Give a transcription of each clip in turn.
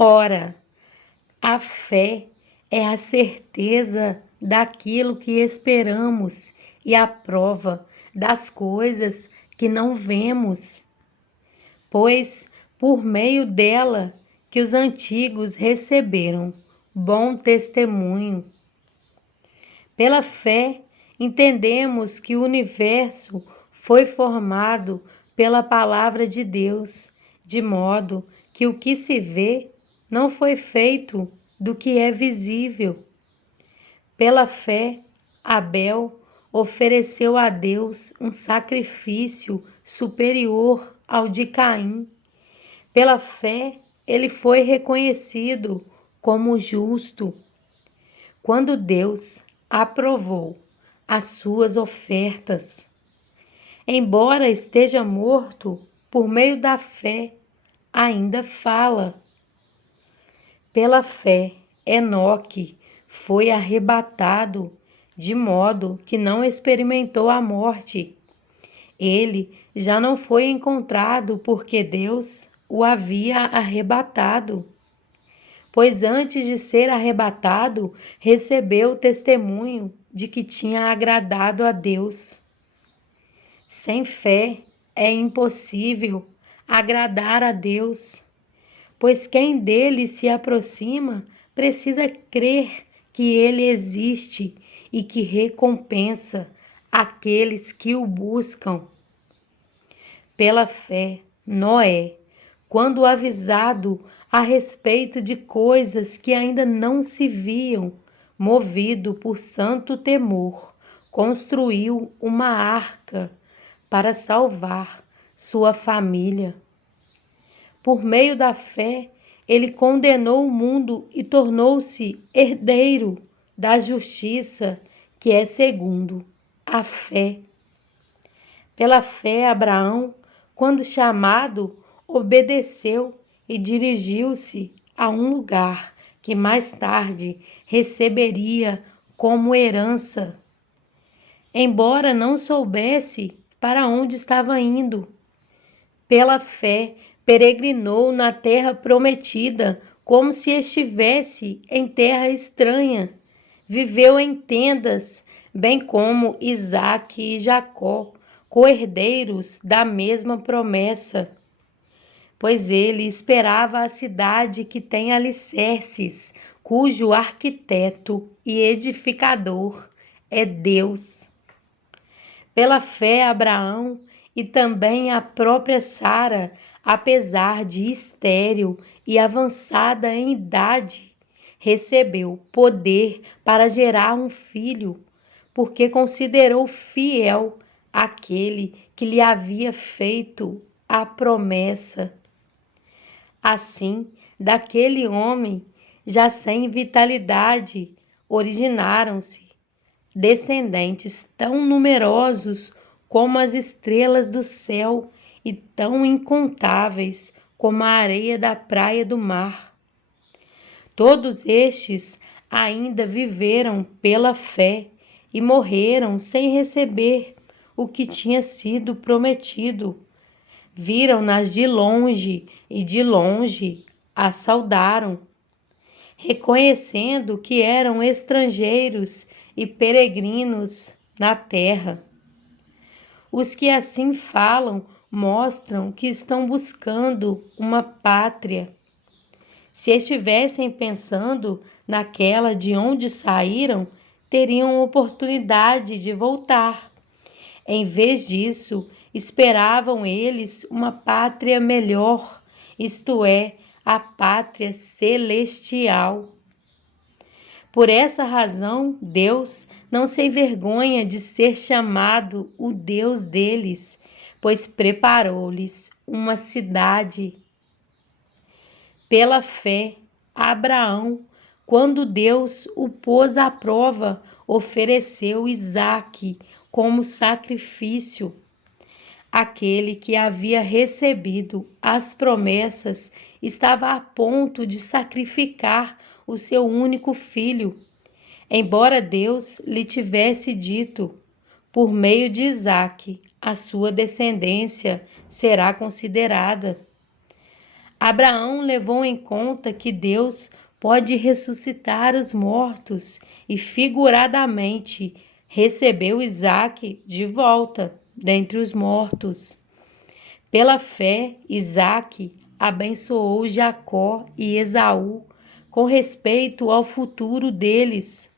Ora, a fé é a certeza daquilo que esperamos e a prova das coisas que não vemos, pois por meio dela que os antigos receberam bom testemunho. Pela fé, entendemos que o universo foi formado pela palavra de Deus, de modo que o que se vê não foi feito do que é visível. Pela fé, Abel ofereceu a Deus um sacrifício superior ao de Caim. Pela fé, ele foi reconhecido como justo. Quando Deus aprovou as suas ofertas, embora esteja morto, por meio da fé, ainda fala. Pela fé, Enoque foi arrebatado, de modo que não experimentou a morte. Ele já não foi encontrado porque Deus o havia arrebatado. Pois antes de ser arrebatado, recebeu o testemunho de que tinha agradado a Deus. Sem fé é impossível agradar a Deus, pois quem dele se aproxima precisa crer que ele existe e que recompensa aqueles que o buscam. Pela fé, Noé, quando avisado a respeito de coisas que ainda não se viam, movido por santo temor, construiu uma arca para salvar sua família. Por meio da fé, ele condenou o mundo e tornou-se herdeiro da justiça, que é segundo a fé. Pela fé, Abraão, quando chamado, obedeceu e dirigiu-se a um lugar que mais tarde receberia como herança, embora não soubesse para onde estava indo. Pela fé, peregrinou na terra prometida, como se estivesse em terra estranha. Viveu em tendas, bem como Isaque e Jacó, co-herdeiros da mesma promessa. Pois ele esperava a cidade que tem alicerces, cujo arquiteto e edificador é Deus. Pela fé, Abraão e também a própria Sara, apesar de estéril e avançada em idade, recebeu poder para gerar um filho, porque considerou fiel aquele que lhe havia feito a promessa. Assim, daquele homem, já sem vitalidade, originaram-se descendentes tão numerosos como as estrelas do céu e tão incontáveis como a areia da praia do mar. Todos estes ainda viveram pela fé e morreram sem receber o que tinha sido prometido. Viram-nas de longe e de longe as saudaram, reconhecendo que eram estrangeiros e peregrinos na terra. Os que assim falam mostram que estão buscando uma pátria. Se estivessem pensando naquela de onde saíram, teriam oportunidade de voltar. Em vez disso, esperavam eles uma pátria melhor, isto é, a pátria celestial. Por essa razão, Deus não se envergonha de ser chamado o Deus deles, pois preparou-lhes uma cidade. Pela fé, Abraão, quando Deus o pôs à prova, ofereceu Isaque como sacrifício. Aquele que havia recebido as promessas estava a ponto de sacrificar o seu único filho, embora Deus lhe tivesse dito, por meio de Isaque, a sua descendência será considerada. Abraão levou em conta que Deus pode ressuscitar os mortos e, figuradamente, recebeu Isaque de volta dentre os mortos. Pela fé, Isaque abençoou Jacó e Esaú com respeito ao futuro deles.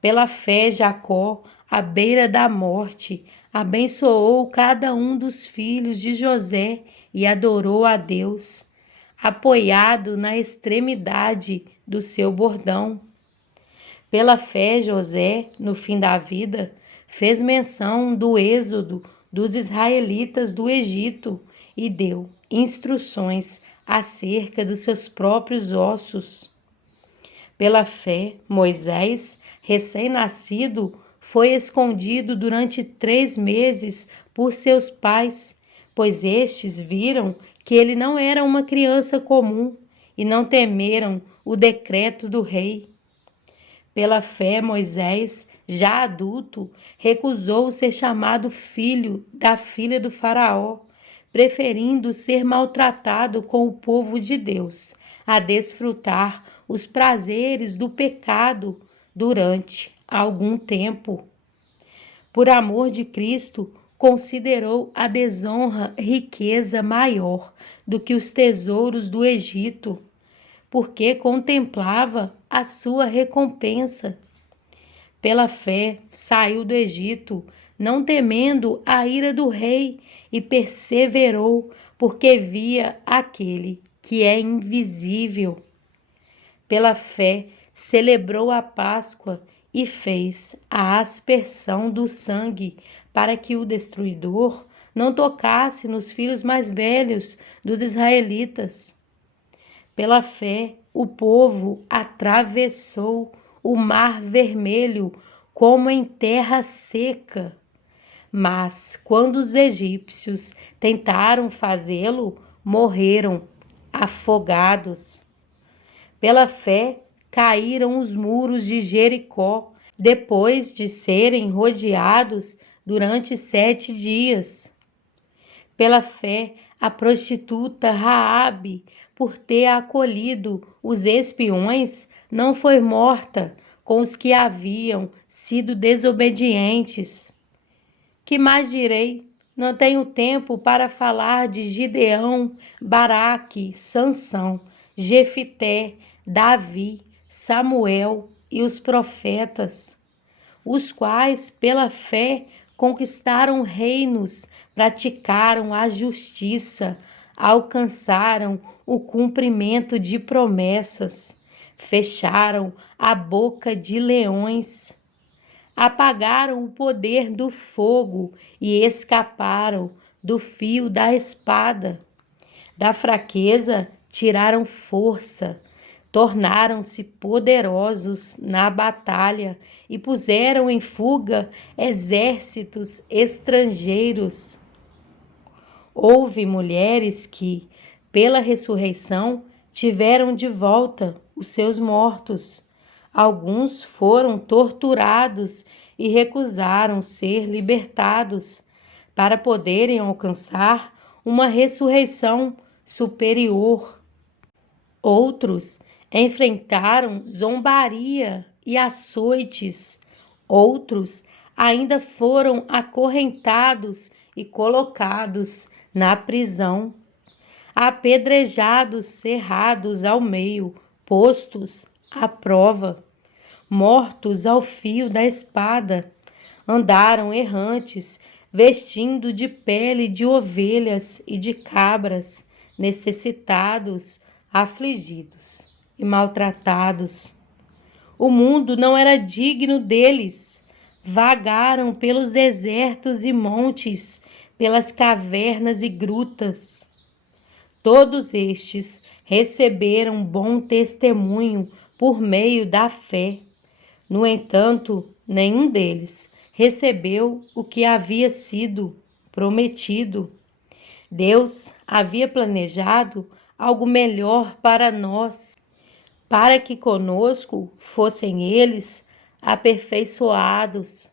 Pela fé, Jacó, à beira da morte, abençoou cada um dos filhos de José e adorou a Deus, apoiado na extremidade do seu bordão. Pela fé, José, no fim da vida, fez menção do êxodo dos israelitas do Egito e deu instruções acerca dos seus próprios ossos. Pela fé, Moisés, recém-nascido, foi escondido durante 3 meses por seus pais, pois estes viram que ele não era uma criança comum e não temeram o decreto do rei. Pela fé, Moisés, já adulto, recusou ser chamado filho da filha do faraó, preferindo ser maltratado com o povo de Deus, a desfrutar os prazeres do pecado durante algum tempo. Por amor de Cristo, considerou a desonra riqueza maior do que os tesouros do Egito, porque contemplava a sua recompensa. Pela fé, saiu do Egito, não temendo a ira do rei, e perseverou, porque via aquele que é invisível. Pela fé, celebrou a Páscoa e fez a aspersão do sangue, para que o destruidor não tocasse nos filhos mais velhos dos israelitas. Pela fé, o povo atravessou o Mar Vermelho como em terra seca. Mas, quando os egípcios tentaram fazê-lo, morreram afogados. Pela fé, caíram os muros de Jericó, depois de serem rodeados durante 7 dias. Pela fé, a prostituta Raabe, por ter acolhido os espiões, não foi morta com os que haviam sido desobedientes. Que mais direi? Não tenho tempo para falar de Gideão, Baraque, Sansão, Jefité, Davi, Samuel e os profetas, os quais, pela fé, conquistaram reinos, praticaram a justiça, alcançaram o cumprimento de promessas, fecharam a boca de leões, apagaram o poder do fogo e escaparam do fio da espada. Da fraqueza tiraram força, tornaram-se poderosos na batalha e puseram em fuga exércitos estrangeiros. Houve mulheres que, pela ressurreição, tiveram de volta os seus mortos. Alguns foram torturados e recusaram ser libertados, para poderem alcançar uma ressurreição superior. Outros enfrentaram zombaria e açoites. Outros ainda foram acorrentados e colocados na prisão, apedrejados, cerrados ao meio, postos à prova, mortos ao fio da espada. Andaram errantes, vestindo de pele de ovelhas e de cabras, necessitados, afligidos e maltratados. O mundo não era digno deles. Vagaram pelos desertos e montes, pelas cavernas e grutas. Todos estes receberam bom testemunho por meio da fé. No entanto, nenhum deles recebeu o que havia sido prometido. Deus havia planejado algo melhor para nós, para que conosco fossem eles aperfeiçoados.